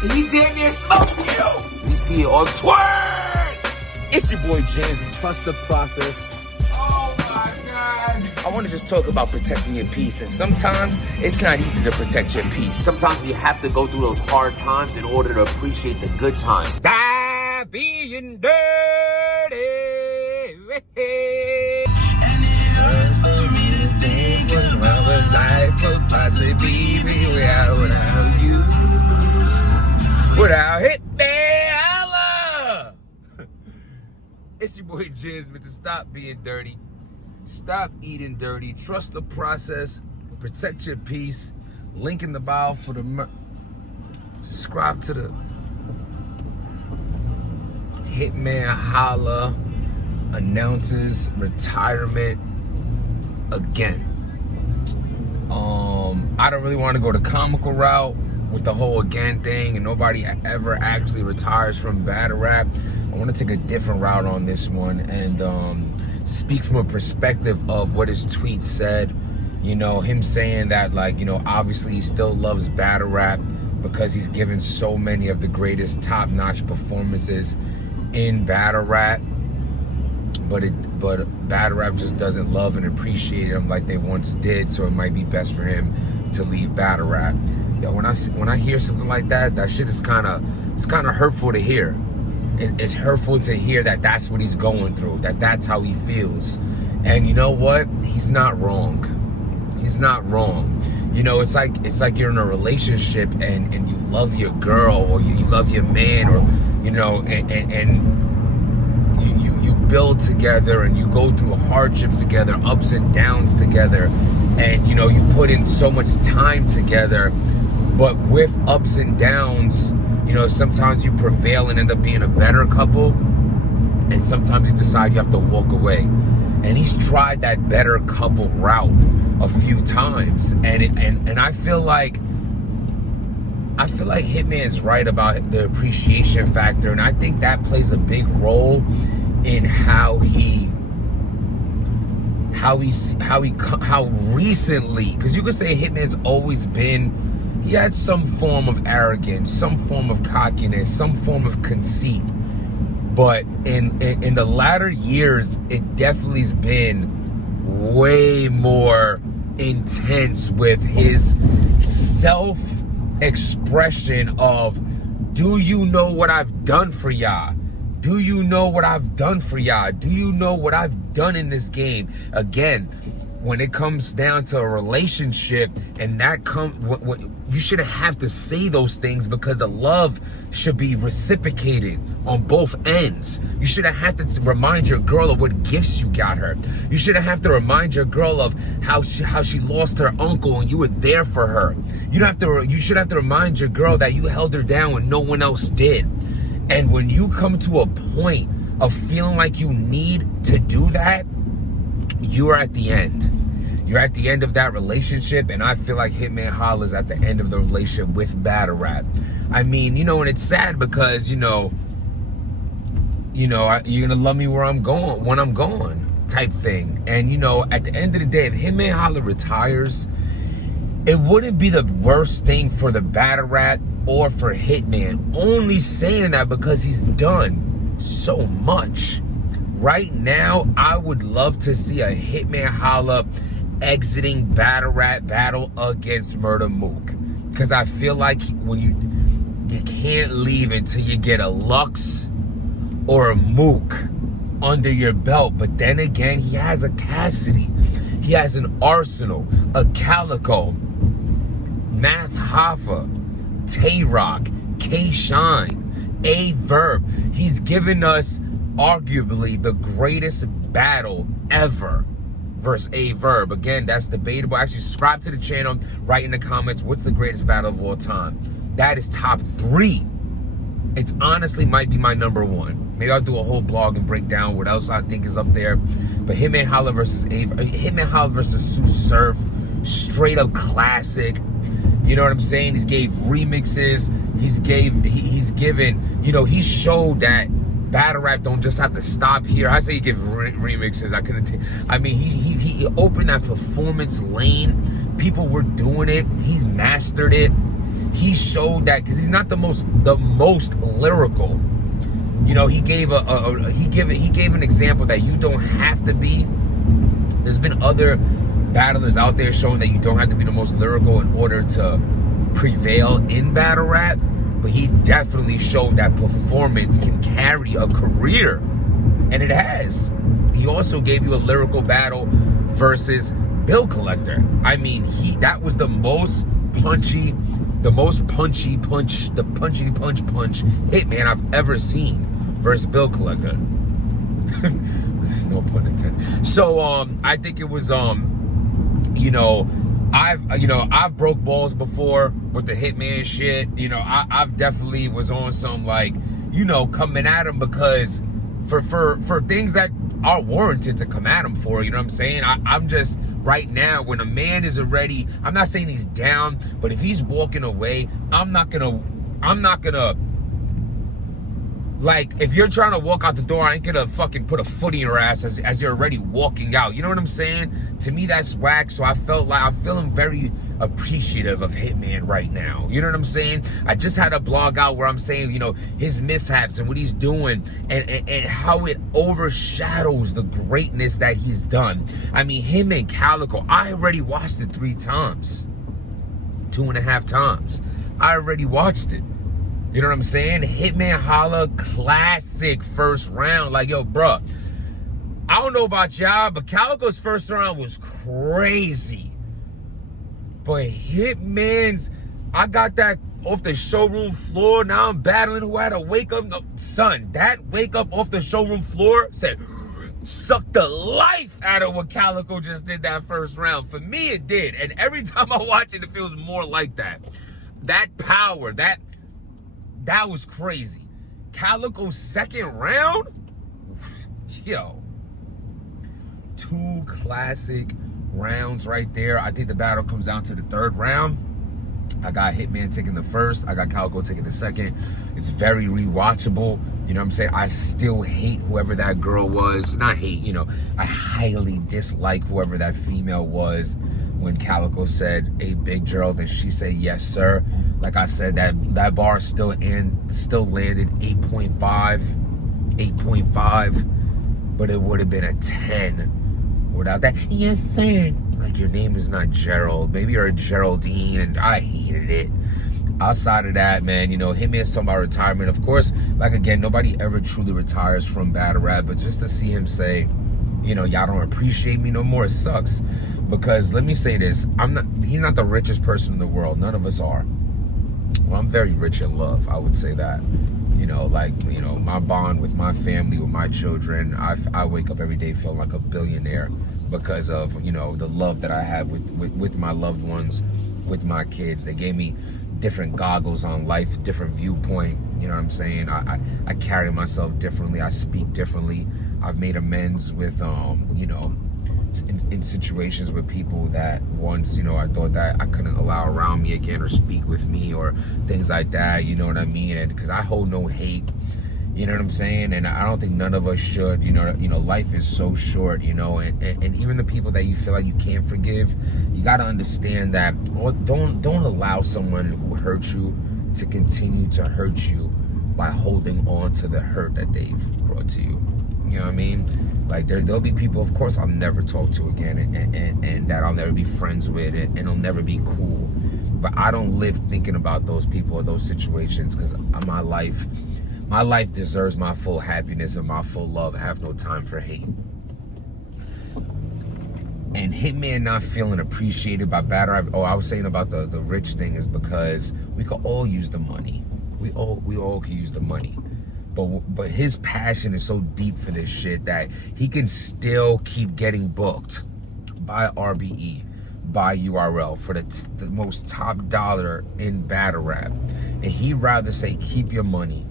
He damn near smoked you. We see it on Twitter. It's your boy James. Trust the process. Oh my God. I want to just talk about protecting your peace. And sometimes it's not easy to protect your peace. Sometimes we have to go through those hard times in order to appreciate the good times. Die being dirty. And it was for me to think what my life would possibly be without you. Without Hitman Holla. It's your boy Jizman. To stop being dirty. Stop eating dirty. Trust the process. Protect your peace. Link in the bio for the subscribe to the Hitman Holla announces retirement again. I don't really want to go the comical route with the whole again thing, and nobody ever actually retires from battle rap. I want to take a different route on this one and speak from a perspective of what his tweet said. You know, him saying that, like, you know, obviously he still loves battle rap because he's given so many of the greatest top-notch performances in battle rap. But battle rap just doesn't love and appreciate him like they once did, so it might be best for him to leave battle rap. Yo, when I hear something like that, that shit is kind of hurtful to hear. It's hurtful to hear that that's what he's going through, that's how he feels. And you know what? He's not wrong. He's not wrong. You know, it's like you're in a relationship and you love your girl or you love your man, or you know, and you build together and you go through hardships together, ups and downs together, and you know, you put in so much time together. But with ups and downs, you know, sometimes you prevail and end up being a better couple, and sometimes you decide you have to walk away. And he's tried that better couple route a few times, and I feel like Hitman's right about the appreciation factor, and I think that plays a big role in how recently, because you could say Hitman's always been. He had some form of arrogance, some form of cockiness, some form of conceit. But in the latter years, it definitely has been way more intense with his self-expression of, do you know what I've done for y'all? Do you know what I've done for y'all? Do you know what I've done in this game? Again, when it comes down to a relationship, and that you shouldn't have to say those things, because the love should be reciprocated on both ends. You shouldn't have to remind your girl of what gifts you got her. You shouldn't have to remind your girl of how she lost her uncle and you were there for her. You should have to remind your girl that you held her down when no one else did. And when you come to a point of feeling like you need to do that, you are at the end. You're at the end of that relationship, and I feel like Hitman Holla is at the end of the relationship with battle rap. I mean, you know, and it's sad because, you know, you're gonna love me where I'm going, when I'm gone, type thing. And you know, at the end of the day, if Hitman Holla retires, it wouldn't be the worst thing for the battle rap or for Hitman. Only saying that because he's done so much. Right now, I would love to see a Hitman Holla exiting battle rap battle against Murder Mook, because I feel like when you can't leave until you get a Lux or a Mook under your belt. But then again, he has a Cassidy, he has an Arsenal, a Calicoe, Math Hoffa, Tay-Rock, K-Shine, A-Verb. He's given us arguably the greatest battle ever versus A-Verb. Again, that's debatable. Actually, subscribe to the channel, write in the comments what's the greatest battle of all time. That is top 3. It's honestly might be my number 1. Maybe I'll do a whole blog and break down what else I think is up there. But Hitman Holla versus Hitman Holla versus Sue Surf, straight up classic. You know what I'm saying? He's gave remixes. He's given, you know, he showed that battle rap don't just have to stop here. I say he give remixes. I mean, he opened that performance lane. People were doing it. He's mastered it. he showed that, because he's not the most lyrical. You know, he gave he gave an example that you don't have to be. There's been other battlers out there showing that you don't have to be the most lyrical in order to prevail in battle rap, but he definitely showed that performance can carry a career, and it has. He also gave you a lyrical battle versus Bill Collector. I mean, that was the punchy punch Hitman I've ever seen versus Bill Collector. No pun intended. So I think it was you know, I've broke balls before with the Hitman shit. You know, I've definitely was on some, like, you know, coming at him because for things that are warranted to come at him for, you know what I'm saying? I'm just, right now, when a man is already, I'm not saying he's down, but if he's walking away, I'm not gonna, like, if you're trying to walk out the door, I ain't gonna fucking put a foot in your ass as you're already walking out. You know what I'm saying? To me, that's whack. So I'm feeling very appreciative of Hitman right now. You know what I'm saying? I just had a blog out where I'm saying, you know, his mishaps and what he's doing and how it overshadows the greatness that he's done. I mean, him and Calicoe, I already watched it 3 times. 2.5 times. I already watched it. You know what I'm saying? Hitman Holla, classic first round. Like, yo, bruh, I don't know about y'all, but Calicoe's first round was crazy. But Hitman's, I got that off the showroom floor. Now I'm battling who had to wake up. No, son, that wake up off the showroom floor said, sucked the life out of what Calicoe just did that first round. For me, it did. And every time I watch it, it feels more like that. That power, that was crazy. Calicoe's second round? Yo. 2 classic rounds right there. I think the battle comes down to the 3rd round. I got Hitman taking the first. I got Calicoe taking the second. It's very rewatchable. You know what I'm saying? I still hate whoever that girl was. Not hate, you know. I highly dislike whoever that female was when Calicoe said, "Hey, Big Gerald," and she said, "Yes, sir." Like I said, that bar still landed 8.5, but it would have been a 10 without that. Yes, sir. Like, your name is not Gerald. Maybe you're a Geraldine, and I hated it. Outside of that, man, you know, Hitman's talking about retirement. Of course, like, again, nobody ever truly retires from battle rap, but just to see him say, you know, y'all don't appreciate me no more, it sucks. Because let me say this, he's not the richest person in the world. None of us are. Well, I'm very rich in love, I would say that. You know, like, you know, my bond with my family, with my children, I wake up every day feeling like a billionaire because of, you know, the love that I have with my loved ones, with my kids. They gave me different goggles on life, different viewpoint. You know what I'm saying? I carry myself differently. I speak differently. I've made amends with, you know, in situations with people that once, you know, I thought that I couldn't allow around me again or speak with me or things like that, you know what I mean? And because I hold no hate, you know what I'm saying? And I don't think none of us should. You know, life is so short, you know, and even the people that you feel like you can't forgive, you got to understand that don't allow someone who hurt you to continue to hurt you by holding on to the hurt that they've brought to you. You know what I mean? Like, there'll be people, of course, I'll never talk to again and that I'll never be friends with and it'll never be cool. But I don't live thinking about those people or those situations because my life deserves my full happiness and my full love. I have no time for hate. And Hitman not feeling appreciated by battle rap. Oh, I was saying about the rich thing is because we could all use the money. We all could use the money. But his passion is so deep for this shit that he can still keep getting booked by RBE, by URL for the most top dollar in battle rap. And he'd rather say, keep your money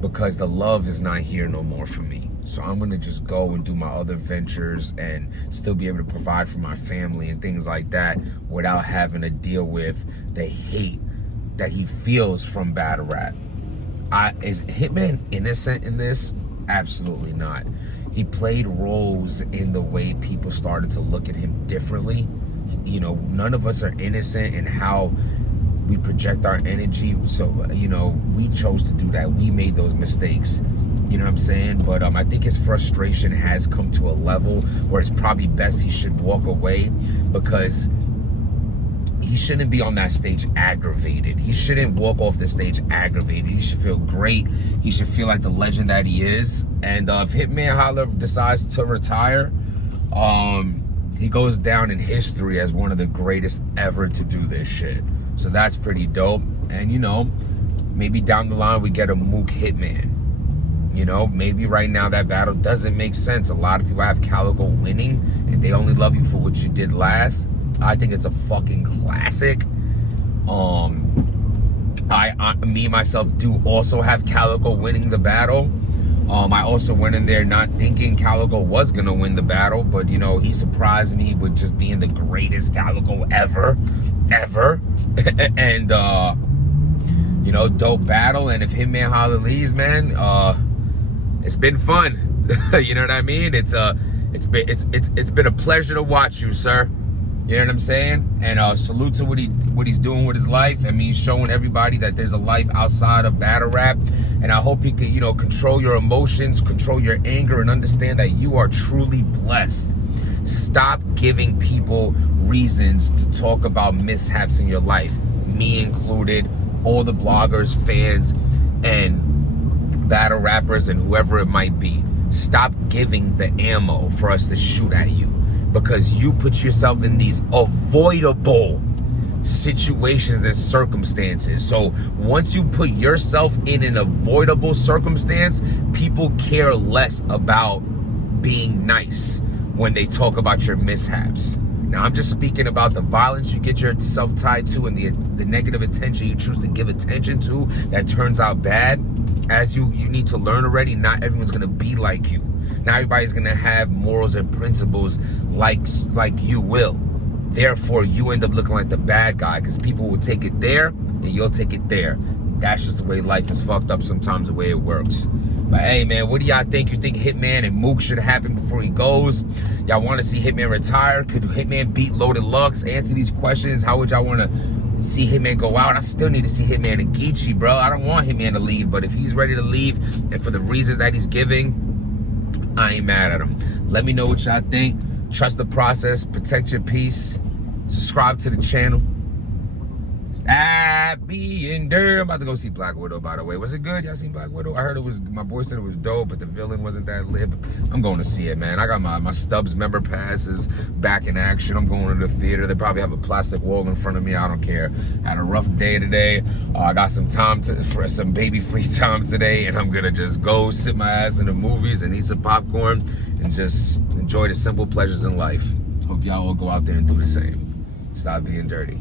because the love is not here no more for me. So I'm going to just go and do my other ventures and still be able to provide for my family and things like that without having to deal with the hate that he feels from battle rap. Is Hitman innocent in this? Absolutely not. He played roles in the way people started to look at him differently You know, none of us are innocent in how we project our energy. So, you know, we chose to do that. We made those mistakes. You know what I'm saying? But I think his frustration has come to a level where it's probably best he should walk away, because he shouldn't be on that stage aggravated. He shouldn't walk off the stage aggravated. He should feel great. He should feel like the legend that he is. And if Hitman Holla decides to retire, he goes down in history as one of the greatest ever to do this shit. So that's pretty dope. And, you know, maybe down the line we get a Mook Hitman. You know, maybe right now that battle doesn't make sense. A lot of people have Calicoe winning, and they only love you for what you did last. I think it's a fucking classic. Me myself do also have Calicoe winning the battle. I also went in there not thinking Calicoe was gonna win the battle, but you know, he surprised me with just being the greatest Calicoe ever. And you know, dope battle. And if Hitman Holla leaves, man, it's been fun. You know what I mean? It's been a pleasure to watch you, sir. You know what I'm saying? And salute to what he's doing with his life. I mean, he's showing everybody that there's a life outside of battle rap. And I hope he can, you know, control your emotions, control your anger, and understand that you are truly blessed. Stop giving people reasons to talk about mishaps in your life, me included, all the bloggers, fans, and battle rappers, and whoever it might be. Stop giving the ammo for us to shoot at you, because you put yourself in these avoidable situations and circumstances. So once you put yourself in an avoidable circumstance, people care less about being nice when they talk about your mishaps. Now, I'm just speaking about the violence you get yourself tied to, and the negative attention you choose to give attention to that turns out bad. As you need to learn already, not everyone's gonna be like you. Not everybody's gonna have morals and principles like you will. Therefore, you end up looking like the bad guy, because people will take it there and you'll take it there. That's just the way life is fucked up sometimes, the way it works. But hey, man, what do y'all think? You think Hitman and Mook should happen before he goes? Y'all want to see Hitman retire? Could Hitman beat Loaded Lux? Answer these questions. How would y'all want to see Hitman go out? I still need to see Hitman and Geechee, bro. I don't want Hitman to leave, but if he's ready to leave, and for the reasons that he's giving, I ain't mad at him. Let me know what y'all think. Trust the process. Protect your peace. Subscribe to the channel. Be in there. I'm about to go see Black Widow, by the way. Was it good? Y'all seen Black Widow? I heard it was, my boy said it was dope, but the villain wasn't that lit. I'm going to see it, man. I got my Stubbs member passes back in action. I'm going to the theater. They probably have a plastic wall in front of me. I don't care. Had a rough day today. I got some time for some baby free time today, and I'm gonna just go sit my ass in the movies and eat some popcorn and just enjoy the simple pleasures in life. Hope y'all all go out there and do the same. Stop being dirty.